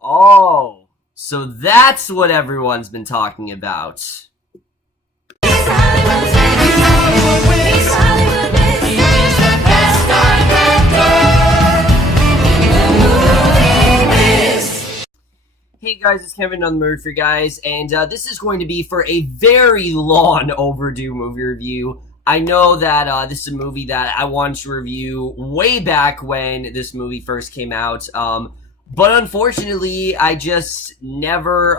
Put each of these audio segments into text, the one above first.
Oh, so that's what everyone's been talking about. Hey guys, it's Kevin on the Mood for Guys, and this is going to be for a very long overdue movie review. I know that this is a movie that I wanted to review way back when this movie first came out, but unfortunately, I just never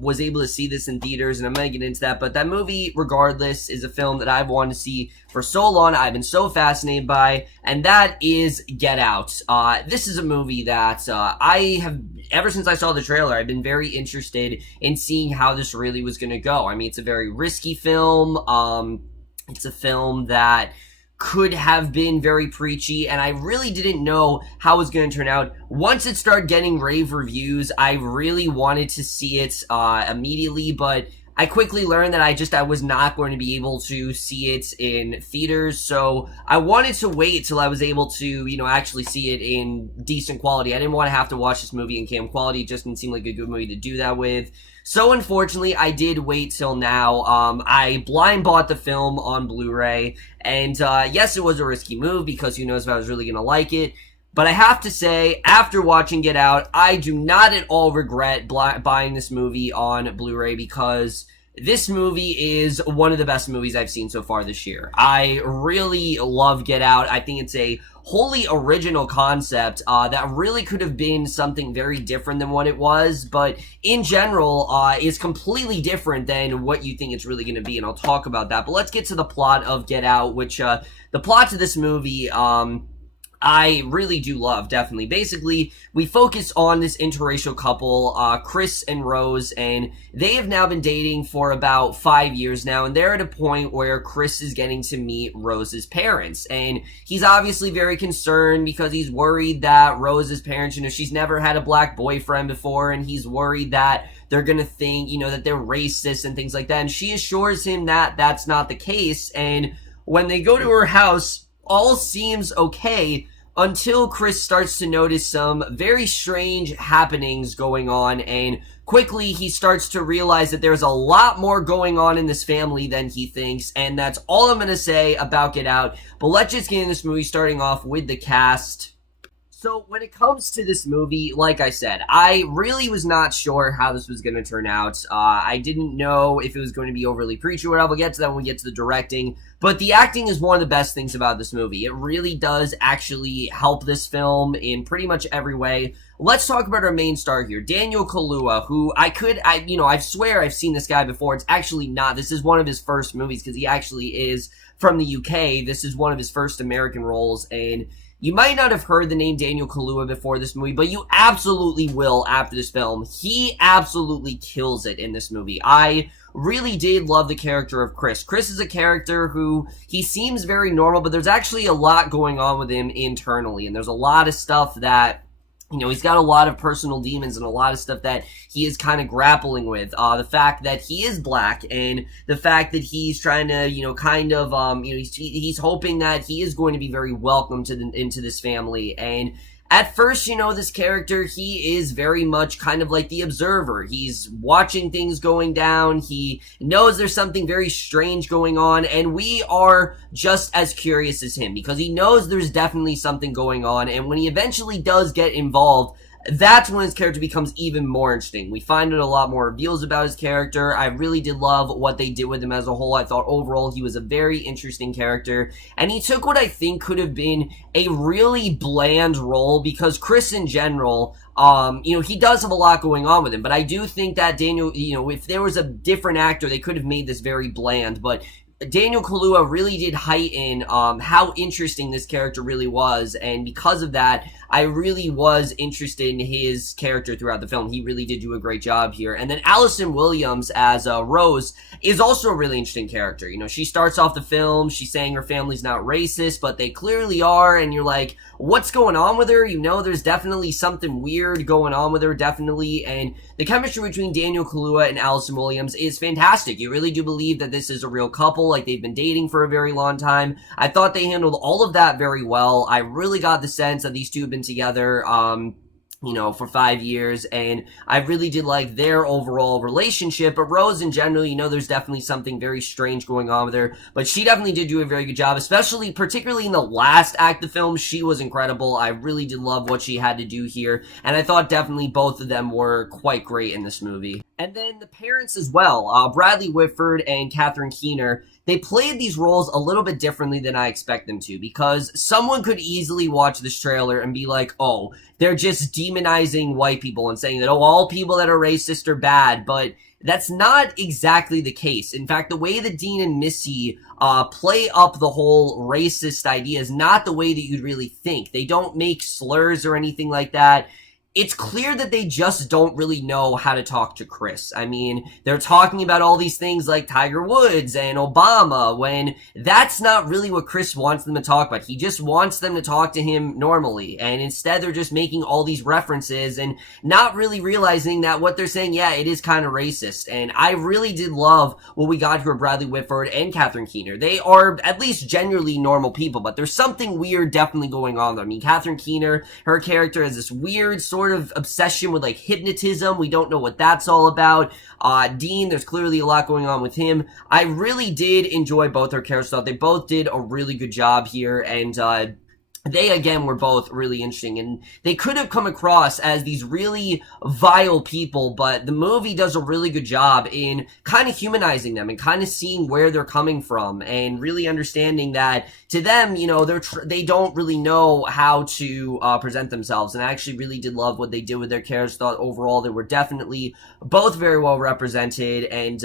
was able to see this in theaters, and I'm going to get into that. But that movie, regardless, is a film that I've wanted to see for so long, I've been so fascinated by, and that is Get Out. This is a movie that I have, ever since I saw the trailer, I've been very interested in seeing how this really was going to go. I mean, it's a very risky film. It's a film that could have been very preachy, and I really didn't know how it was going to turn out. Once it started getting rave reviews, I really wanted to see it immediately, but I quickly learned that I was not going to be able to see it in theaters, so I wanted to wait till I was able to, actually see it in decent quality. I didn't want to have to watch this movie in cam quality. It just didn't seem like a good movie to do that with. So unfortunately, I did wait till now. I blind bought the film on Blu-ray, and yes, it was a risky move because who knows if I was really gonna like it. But I have to say, after watching Get Out, I do not at all regret buying this movie on Blu-ray because this movie is one of the best movies I've seen so far this year. I really love Get Out. I think it's a wholly original concept that really could have been something very different than what it was, but in general is completely different than what you think it's really going to be, and I'll talk about that. But let's get to the plot of Get Out, which the plot to this movie I really do love, definitely. Basically, we focus on this interracial couple, Chris and Rose, and they have now been dating for about 5 years now, and they're at a point where Chris is getting to meet Rose's parents, and he's obviously very concerned because he's worried that Rose's parents, she's never had a black boyfriend before, and he's worried that they're gonna think, that they're racist and things like that, and she assures him that that's not the case, and when they go to her house, all seems okay until Chris starts to notice some very strange happenings going on, and quickly he starts to realize that there's a lot more going on in this family than he thinks, and that's all I'm going to say about Get Out. But let's just get in this movie, starting off with the cast. So when it comes to this movie, like I said, I really was not sure how this was going to turn out. I didn't know if it was going to be overly preachy or whatever. We'll get to that when we get to the directing. But the acting is one of the best things about this movie. It really does actually help this film in pretty much every way. Let's talk about our main star here, Daniel Kaluuya, who I swear I've seen this guy before. It's actually not. This is one of his first movies because he actually is from the UK. This is one of his first American roles, and you might not have heard the name Daniel Kaluuya before this movie, but you absolutely will after this film. He absolutely kills it in this movie. I really did love the character of Chris. Chris is a character who, he seems very normal, but there's actually a lot going on with him internally, and there's a lot of stuff that, he's got a lot of personal demons and a lot of stuff that he is kind of grappling with. The fact that he is black and the fact that he's trying to, he's hoping that he is going to be very welcome into this family. And at first, this character, he is very much kind of like the observer. He's watching things going down. He knows there's something very strange going on, and we are just as curious as him because he knows there's definitely something going on, and when he eventually does get involved, that's when his character becomes even more interesting. We find out a lot more reveals about his character. I really did love what they did with him as a whole. I thought overall he was a very interesting character, and he took what I think could have been a really bland role because Chris in general, he does have a lot going on with him, but I do think that Daniel, if there was a different actor, they could have made this very bland, but Daniel Kaluuya really did heighten how interesting this character really was, and because of that, I really was interested in his character throughout the film. He really did do a great job here. And then Alison Williams as Rose is also a really interesting character. She starts off the film, she's saying her family's not racist, but they clearly are, and you're like, what's going on with her? There's definitely something weird going on with her, definitely, and the chemistry between Daniel Kaluuya and Alison Williams is fantastic. You really do believe that this is a real couple, like they've been dating for a very long time. I thought they handled all of that very well. I really got the sense that these two have been together, for 5 years, and I really did like their overall relationship. But Rose in general, there's definitely something very strange going on with her, but she definitely did do a very good job, especially, particularly in the last act of the film. She was incredible. I really did love what she had to do here, and I thought definitely both of them were quite great in this movie. And then the parents as well, Bradley Whitford and Catherine Keener, they played these roles a little bit differently than I expect them to, because someone could easily watch this trailer and be like, oh, they're just demonizing white people and saying that, oh, all people that are racist are bad, but that's not exactly the case. In fact, the way that Dean and Missy play up the whole racist idea is not the way that you'd really think. They don't make slurs or anything like that. It's clear that they just don't really know how to talk to Chris. I mean, they're talking about all these things like Tiger Woods and Obama, when that's not really what Chris wants them to talk about. He just wants them to talk to him normally, and instead they're just making all these references and not really realizing that what they're saying, yeah, it is kind of racist. And I really did love what we got here with Bradley Whitford and Catherine Keener. They are at least genuinely normal people, but there's something weird definitely going on there. I mean, Catherine Keener, her character has this weird sort of obsession with like hypnotism. We don't know what that's all about. Dean, there's clearly a lot going on with him. I really did enjoy both their characters. They both did a really good job here, and they, again, were both really interesting, and they could have come across as these really vile people, but the movie does a really good job in kind of humanizing them and kind of seeing where they're coming from and really understanding that to them, they don't really know how to present themselves. And I actually really did love what they did with their characters. Thought overall they were definitely both very well represented, and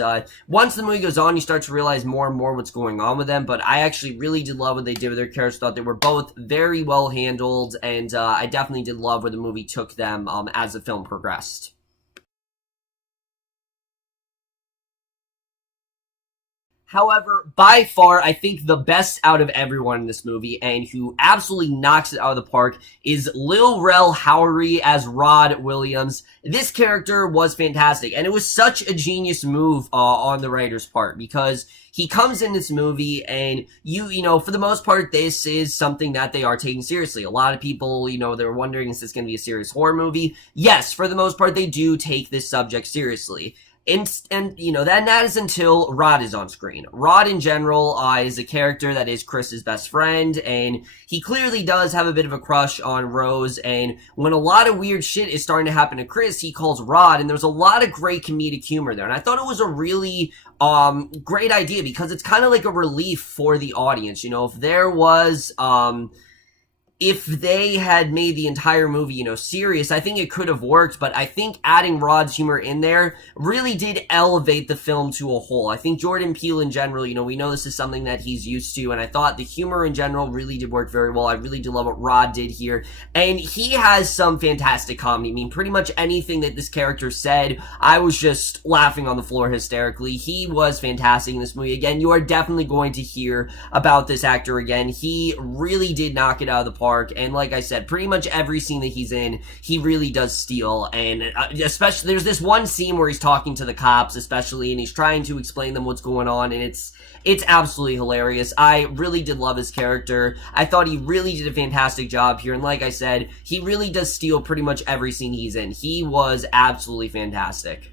once the movie goes on, you start to realize more and more what's going on with them, but I actually really did love what they did with their characters. Thought they were both very well handled, and I definitely did love where the movie took them as the film progressed. However, by far, I think the best out of everyone in this movie, and who absolutely knocks it out of the park, is Lil Rel Howery as Rod Williams. This character was fantastic, and it was such a genius move on the writer's part, because he comes in this movie, and for the most part, this is something that they are taking seriously. A lot of people, they're wondering, is this going to be a serious horror movie? Yes, for the most part, they do take this subject seriously. And that is until Rod is on screen. Rod, in general, is a character that is Chris's best friend, and he clearly does have a bit of a crush on Rose, and when a lot of weird shit is starting to happen to Chris, he calls Rod, and there's a lot of great comedic humor there, and I thought it was a really great idea, because it's kind of like a relief for the audience. If they had made the entire movie, serious, I think it could have worked, but I think adding Rod's humor in there really did elevate the film to a whole. I think Jorden Peele in general, we know this is something that he's used to, and I thought the humor in general really did work very well. I really did love what Rod did here, and he has some fantastic comedy. I mean, pretty much anything that this character said, I was just laughing on the floor hysterically. He was fantastic in this movie. Again, you are definitely going to hear about this actor again. He really did knock it out of the park. And like I said, pretty much every scene that he's in, he really does steal. And especially, there's this one scene where he's talking to the cops, especially, and he's trying to explain them what's going on, and it's absolutely hilarious. I really did love his character. I thought he really did a fantastic job here, and like I said, he really does steal pretty much every scene he's in. He was absolutely fantastic.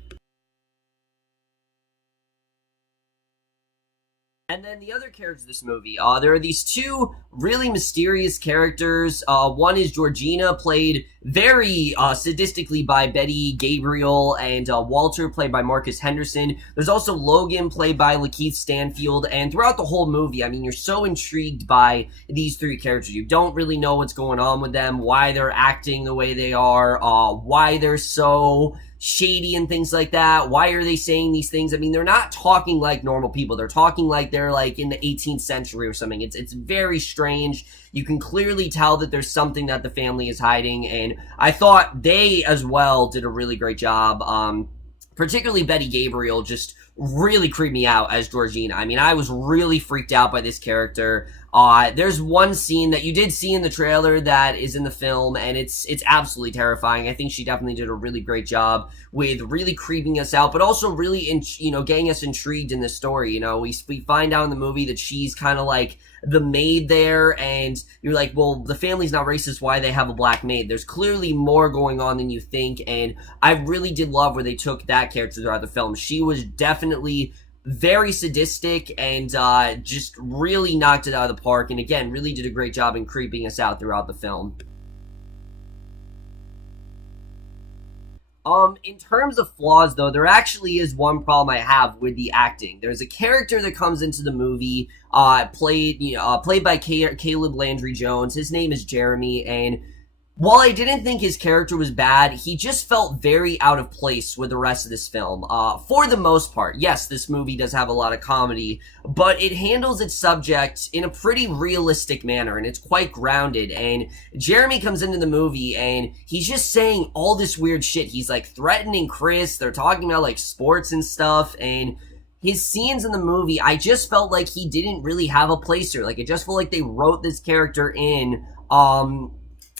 And then the other characters of this movie, there are these two really mysterious characters. One is Georgina, played very sadistically by Betty Gabriel, and Walter, played by Marcus Henderson. There's also Logan, played by Lakeith Stanfield, and throughout the whole movie, I mean, you're so intrigued by these three characters. You don't really know what's going on with them, why they're acting the way they are, why they're so shady and things like that. Why are they saying these things? I mean, they're not talking like normal people. They're talking like they're like in the 18th century or something. It's very strange. You can clearly tell that there's something that the family is hiding, and I thought they as well did a really great job. Particularly Betty Gabriel just really creeped me out as Georgina. I mean, I was really freaked out by this character. There's one scene that you did see in the trailer that is in the film, and it's absolutely terrifying. I think she definitely did a really great job with really creeping us out, but also really, getting us intrigued in this story. We find out in the movie that she's kind of like the maid there, and you're like, well, the family's not racist, why they have a black maid? There's clearly more going on than you think, and I really did love where they took that character throughout the film. She was definitely very sadistic and just really knocked it out of the park, and again, really did a great job in creeping us out throughout the film. In terms of flaws, though, there actually is one problem I have with the acting. There's a character that comes into the movie, played by Caleb Landry Jones. His name is Jeremy, and while I didn't think his character was bad, he just felt very out of place with the rest of this film. For the most part, yes, this movie does have a lot of comedy, but it handles its subject in a pretty realistic manner, and it's quite grounded. And Jeremy comes into the movie, and he's just saying all this weird shit. He's, like, threatening Chris. They're talking about, like, sports and stuff, and his scenes in the movie, I just felt like he didn't really have a place here. Like, it just felt like they wrote this character in,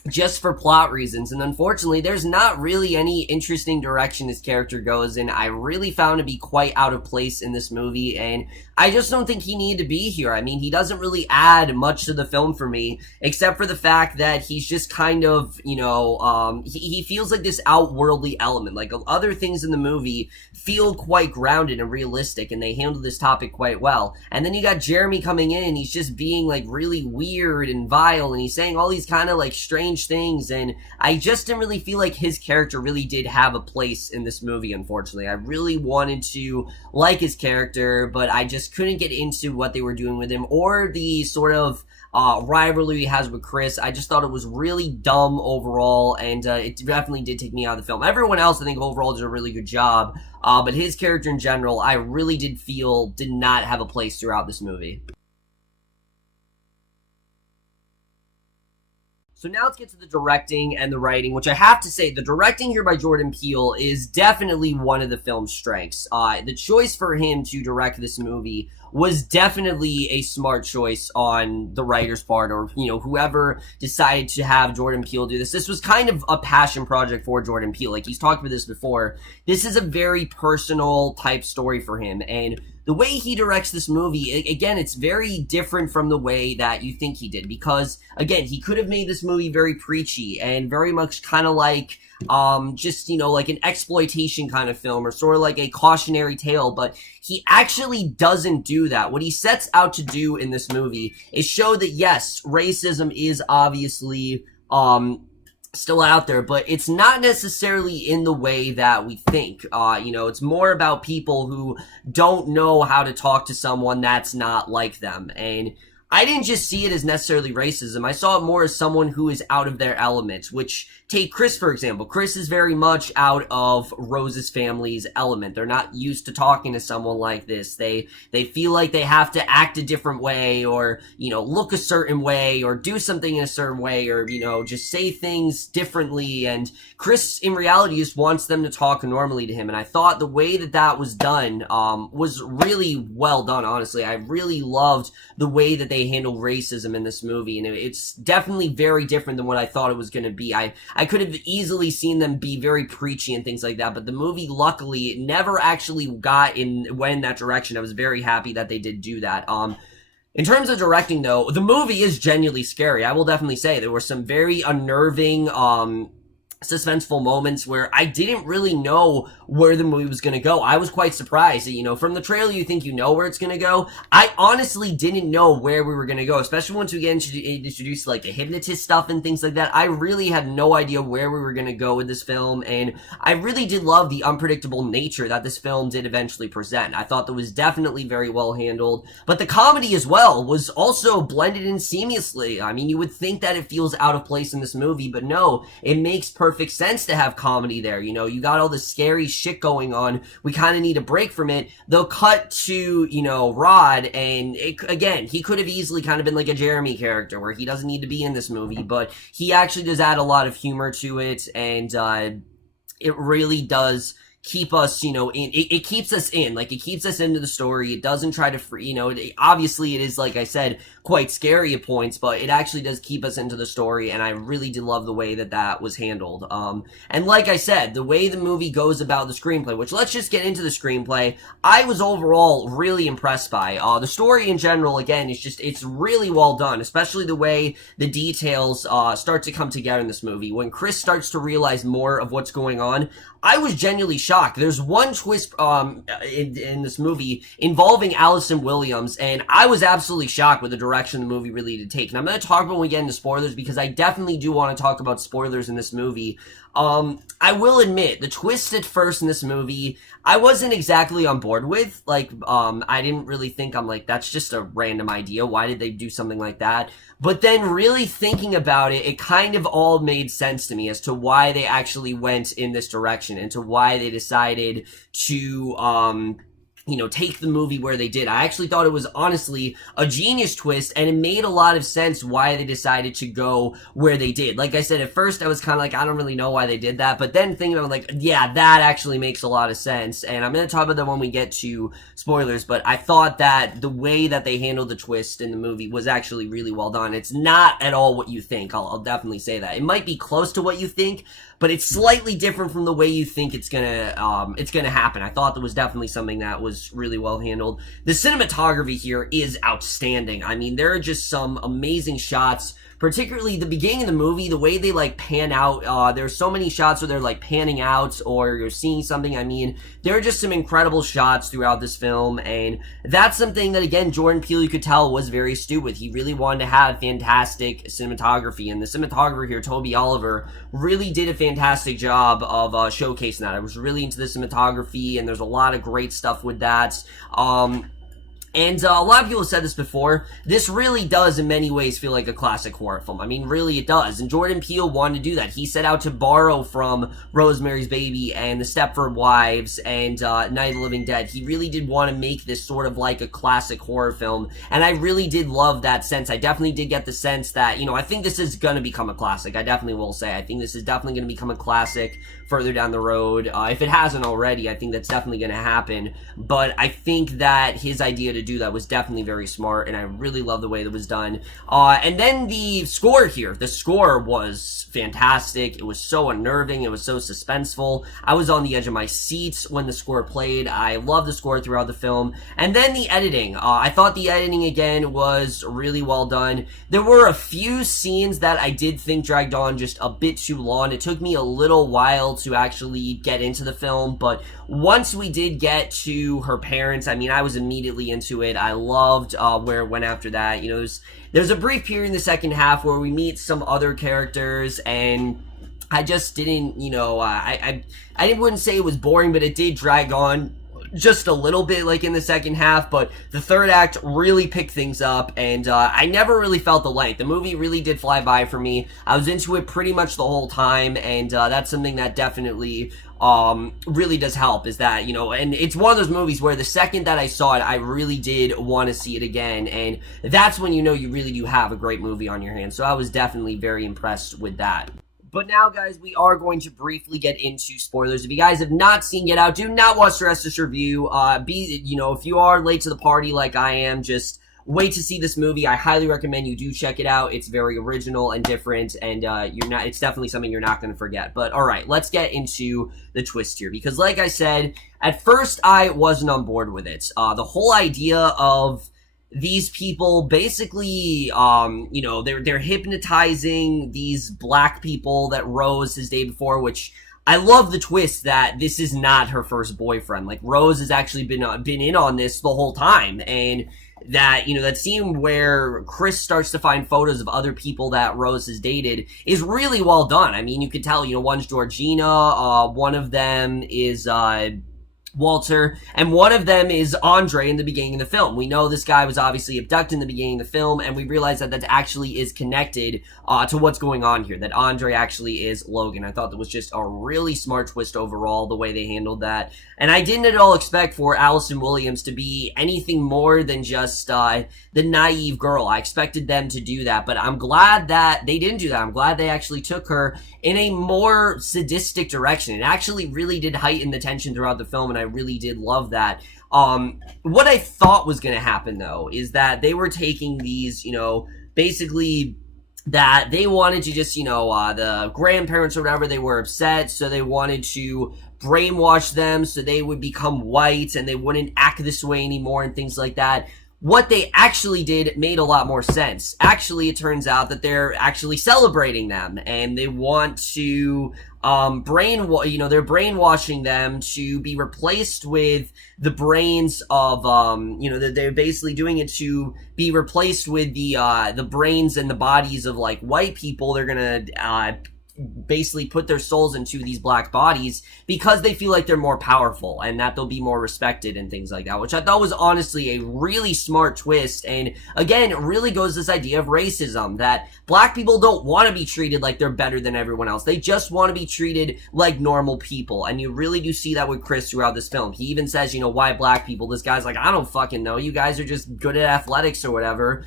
just for plot reasons, and unfortunately there's not really any interesting direction his character goes in. I really found to be quite out of place in this movie, and I just don't think he needed to be here. I mean, he doesn't really add much to the film for me, except for the fact that he's just kind of, he feels like this outworldly element. Like, other things in the movie feel quite grounded and realistic, and they handle this topic quite well. And then you got Jeremy coming in, and he's just being, like, really weird and vile, and he's saying all these kind of, like, strange things, and I just didn't really feel like his character really did have a place in this movie, unfortunately. I really wanted to like his character, but I just couldn't get into what they were doing with him, or the sort of rivalry he has with Chris. I just thought it was really dumb overall, and it definitely did take me out of the film. Everyone else, I think, overall did a really good job, but his character in general, I really did feel did not have a place throughout this movie. So now let's get to the directing and the writing, which I have to say, the directing here by Jorden Peele is definitely one of the film's strengths. The choice for him to direct this movie was definitely a smart choice on the writer's part, or, whoever decided to have Jorden Peele do this. This was kind of a passion project for Jorden Peele. Like, he's talked about this before. This is a very personal type story for him, and the way he directs this movie, again, it's very different from the way that you think he did, because, again, he could have made this movie very preachy and very much kind of like, like an exploitation kind of film, or sort of like a cautionary tale, but he actually doesn't do that. What he sets out to do in this movie is show that, yes, racism is obviously, still out there, but it's not necessarily in the way that we think. It's more about people who don't know how to talk to someone that's not like them. And I didn't just see it as necessarily racism. I saw it more as someone who is out of their element, which, take Chris, for example. Chris is very much out of Rose's family's element. They're not used to talking to someone like this. They feel like they have to act a different way, or, look a certain way, or do something in a certain way, or, just say things differently. And Chris, in reality, just wants them to talk normally to him. And I thought the way that was done, was really well done, honestly. I really loved the way that they handled racism in this movie, and it's definitely very different than what I thought it was going to be. I could have easily seen them be very preachy and things like that, but the movie, luckily, never actually went in that direction. I was very happy that they did do that. In terms of directing, though, the movie is genuinely scary. I will definitely say there were some very unnerving, suspenseful moments where I didn't really know where the movie was going to go. I was quite surprised. From the trailer, you think you know where it's going to go. I honestly didn't know where we were going to go, especially once we get introduced to, like, the hypnotist stuff and things like that. I really had no idea where we were going to go with this film, and I really did love the unpredictable nature that this film did eventually present. I thought that was definitely very well handled, but the comedy as well was also blended in seamlessly. I mean, you would think that it feels out of place in this movie, but no, it makes perfect sense to have comedy there. You got all this scary shit going on. We kind of need a break from it. They'll cut to, Rod, and again, he could have easily kind of been like a Jeremy character where he doesn't need to be in this movie, but he actually does add a lot of humor to it, and it really does keep us, it keeps us in, like, it keeps us into the story. It doesn't try to obviously it is, like I said, quite scary at points, but it actually does keep us into the story, and I really did love the way that was handled. And like I said, the way the movie goes about the screenplay, which let's just get into the screenplay, I was overall really impressed by. The story in general, again, it's really well done, especially the way the details start to come together in this movie. When Chris starts to realize more of what's going on, I was genuinely shocked. There's one twist in this movie involving Alison Williams, and I was absolutely shocked with the direction the movie really did take. And I'm going to talk about when we get into spoilers, because I definitely do want to talk about spoilers in this movie. I will admit, the twist at first in this movie, I wasn't exactly on board with. Like, I didn't really think, I'm like, that's just a random idea. Why did they do something like that? But then really thinking about it, it kind of all made sense to me as to why they actually went in this direction and to why they decided to, take the movie where they did. I actually thought it was honestly a genius twist, and it made a lot of sense why they decided to go where they did. Like I said, at first I was kind of like, I don't really know why they did that, but then thinking about it, like, yeah, that actually makes a lot of sense, and I'm going to talk about that when we get to spoilers, but I thought that the way that they handled the twist in the movie was actually really well done. It's not at all what you think. I'll definitely say that. It might be close to what you think, but it's slightly different from the way you think it's gonna happen. I thought there was definitely something that was really well handled. The cinematography here is outstanding. I mean, there are just some amazing shots, particularly the beginning of the movie, the way they, like, pan out. There's so many shots where they're, like, panning out or you're seeing something. I mean, there are just some incredible shots throughout this film, and that's something that, again, Jorden Peele, you could tell, was very astute with. He really wanted to have fantastic cinematography, and the cinematographer here, Toby Oliver, really did a fantastic job of showcasing that. I was really into the cinematography, and there's a lot of great stuff with that. And a lot of people have said this before, this really does in many ways feel like a classic horror film. I mean, really it does. And Jorden Peele wanted to do that. He set out to borrow from Rosemary's Baby and The Stepford Wives and Night of the Living Dead. He really did want to make this sort of like a classic horror film. And I really did love that sense. I definitely did get the sense that, I think this is going to become a classic. I definitely will say. I think this is definitely going to become a classic further down the road. If it hasn't already, I think that's definitely going to happen. But I think that his idea to do that was definitely very smart, and I really love the way that was done. And then the score here. The score was fantastic. It was so unnerving. It was so suspenseful. I was on the edge of my seats when the score played. I love the score throughout the film. And then the editing. I thought the editing, again, was really well done. There were a few scenes that I did think dragged on just a bit too long. It took me a little while to actually get into the film, but once we did get to her parents, I mean, I was immediately into it. I loved where it went after that. There's a brief period in the second half where we meet some other characters, and I just didn't, I wouldn't say it was boring, but it did drag on just a little bit, like, in the second half, but the third act really picked things up, and I never really felt the length. The movie really did fly by for me. I was into it pretty much the whole time, and that's something that definitely really does help, is that, and it's one of those movies where the second that I saw it, I really did want to see it again, and that's when you really do have a great movie on your hands. So I was definitely very impressed with that. But now, guys, we are going to briefly get into spoilers. If you guys have not seen Get Out, do not watch the rest of this review. If you are late to the party like I am, just wait to see this movie. I highly recommend you do check it out. It's very original and different, and it's definitely something you're not going to forget. But all right, let's get into the twist here, because like I said, at first I wasn't on board with it. The whole idea of these people basically, they're hypnotizing these black people that Rose his day before, which I love the twist that this is not her first boyfriend. Like, Rose has actually been in on this the whole time, and that, that scene where Chris starts to find photos of other people that Rose has dated is really well done. I mean, you could tell, one's Georgina, one of them is, Walter, and one of them is Andre in the beginning of the film. We know this guy was obviously abducted in the beginning of the film, and we realize that that actually is connected to what's going on here, that Andre actually is Logan. I thought that was just a really smart twist overall, the way they handled that. And I didn't at all expect for Alison Williams to be anything more than just the naive girl. I expected them to do that, but I'm glad that they didn't do that. I'm glad they actually took her in a more sadistic direction. It actually really did heighten the tension throughout the film, and I really did love that. What I thought was going to happen, though, is that they were taking these, basically that they wanted to just, the grandparents or whatever, they were upset, so they wanted to brainwash them so they would become white and they wouldn't act this way anymore and things like that. What they actually did made a lot more sense. Actually, it turns out that they're actually celebrating them, and they want to they're brainwashing them to be replaced with the brains of they're basically doing it to be replaced with the brains and the bodies of like white people. They're gonna basically put their souls into these black bodies because they feel like they're more powerful and that they'll be more respected and things like that, which I thought was honestly a really smart twist. And again, it really goes this idea of racism, that black people don't want to be treated like they're better than everyone else. They just want to be treated like normal people. And you really do see that with Chris throughout this film. He even says, why black people? This guy's like, I don't fucking know. You guys are just good at athletics or whatever.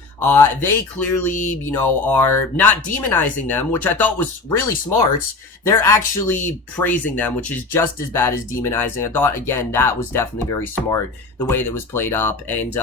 They clearly, are not demonizing them, which I thought was really smart. They're actually praising them, which is just as bad as demonizing. I thought, again, that was definitely very smart, the way that was played up. And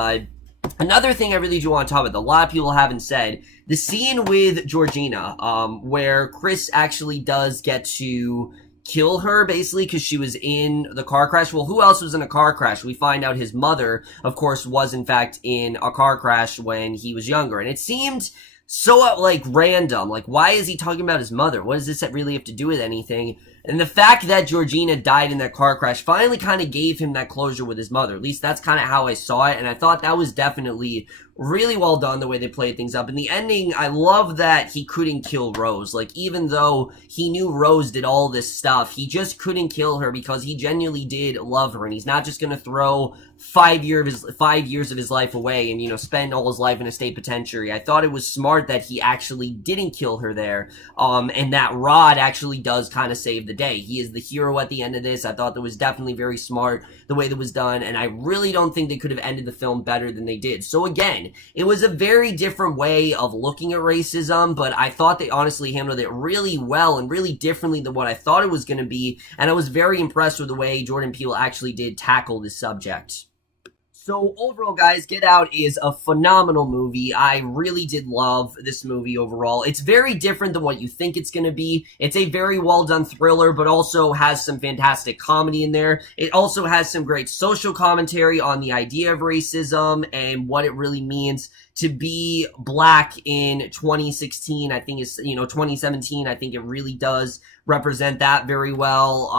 another thing I really do want to talk about that a lot of people haven't said, the scene with Georgina, where Chris actually does get to kill her, basically, because she was in the car crash. Well, who else was in a car crash? We find out his mother, of course, was in fact in a car crash when he was younger. And it seemed so, random. Like, why is he talking about his mother? What does this really have to do with anything? And the fact that Georgina died in that car crash finally kind of gave him that closure with his mother. At least that's kind of how I saw it. And I thought that was definitely really well done, the way they played things up. In the ending, I love that he couldn't kill Rose. Like, even though he knew Rose did all this stuff, he just couldn't kill her because he genuinely did love her. And he's not just going to throw 5 years of his life away and, spend all his life in a state penitentiary. I thought it was smart that he actually didn't kill her there. And that Rod actually does kind of save the day. He is the hero at the end of this. I thought that was definitely very smart, the way that was done. And I really don't think they could have ended the film better than they did. So again, it was a very different way of looking at racism, but I thought they honestly handled it really well and really differently than what I thought it was going to be. And I was very impressed with the way Jordan Peele actually did tackle this subject. So overall, guys, Get Out is a phenomenal movie. I really did love this movie overall. It's very different than what you think it's going to be. It's a very well-done thriller, but also has some fantastic comedy in there. It also has some great social commentary on the idea of racism and what it really means to be black in 2016. I think it's, 2017. I think it really does represent that very well.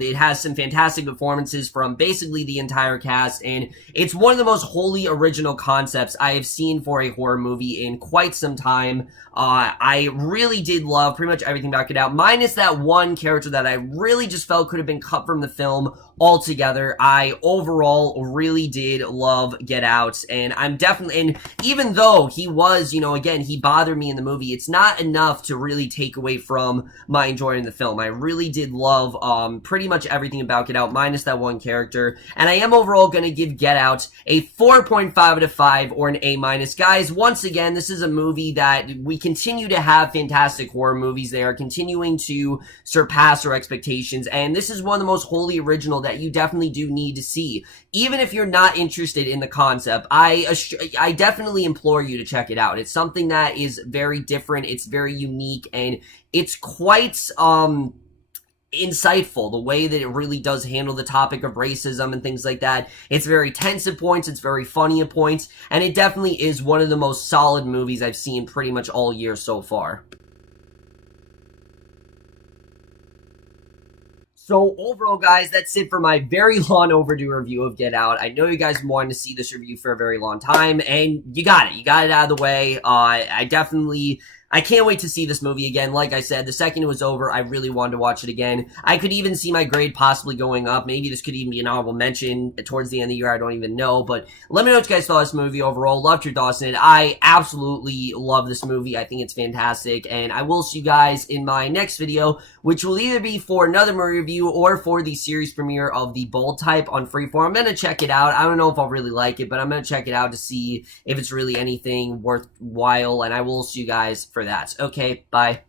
It has some fantastic performances from basically the entire cast, and it's one of the most wholly original concepts I have seen for a horror movie in quite some time. I really did love pretty much everything about Get Out, minus that one character that I really just felt could have been cut from the film altogether. I overall really did love Get Out, and I'm definitely, and even though he was, again, he bothered me in the movie, it's not enough to really take away from my enjoying the film. I really did love pretty much everything about Get Out, minus that one character, and I am overall going to give Get Out a 4.5 out of 5 or an A-. Guys, once again, this is a movie that we continue to have fantastic horror movies. They are continuing to surpass our expectations, and this is one of the most wholly original that you definitely do need to see. Even if you're not interested in the concept, I definitely implore you to check it out. It's something that is very different, it's very unique, and it's quite insightful, the way that it really does handle the topic of racism and things like that. It's very tense at points, it's very funny at points, and it definitely is one of the most solid movies I've seen pretty much all year so far. So overall, guys, that's it for my very long overdue review of Get Out. I know you guys wanted to see this review for a very long time, and you got it. You got it out of the way. I definitely I can't wait to see this movie again. Like I said, the second it was over, I really wanted to watch it again. I could even see my grade possibly going up. Maybe this could even be an honorable mention towards the end of the year. I don't even know. But let me know what you guys thought of this movie overall. Loved your thoughts on it. I absolutely love this movie. I think it's fantastic. And I will see you guys in my next video, which will either be for another movie review or for the series premiere of The Bold Type on Freeform. I'm going to check it out. I don't know if I'll really like it, but I'm going to check it out to see if it's really anything worthwhile. And I will see you guys for that. Okay, bye.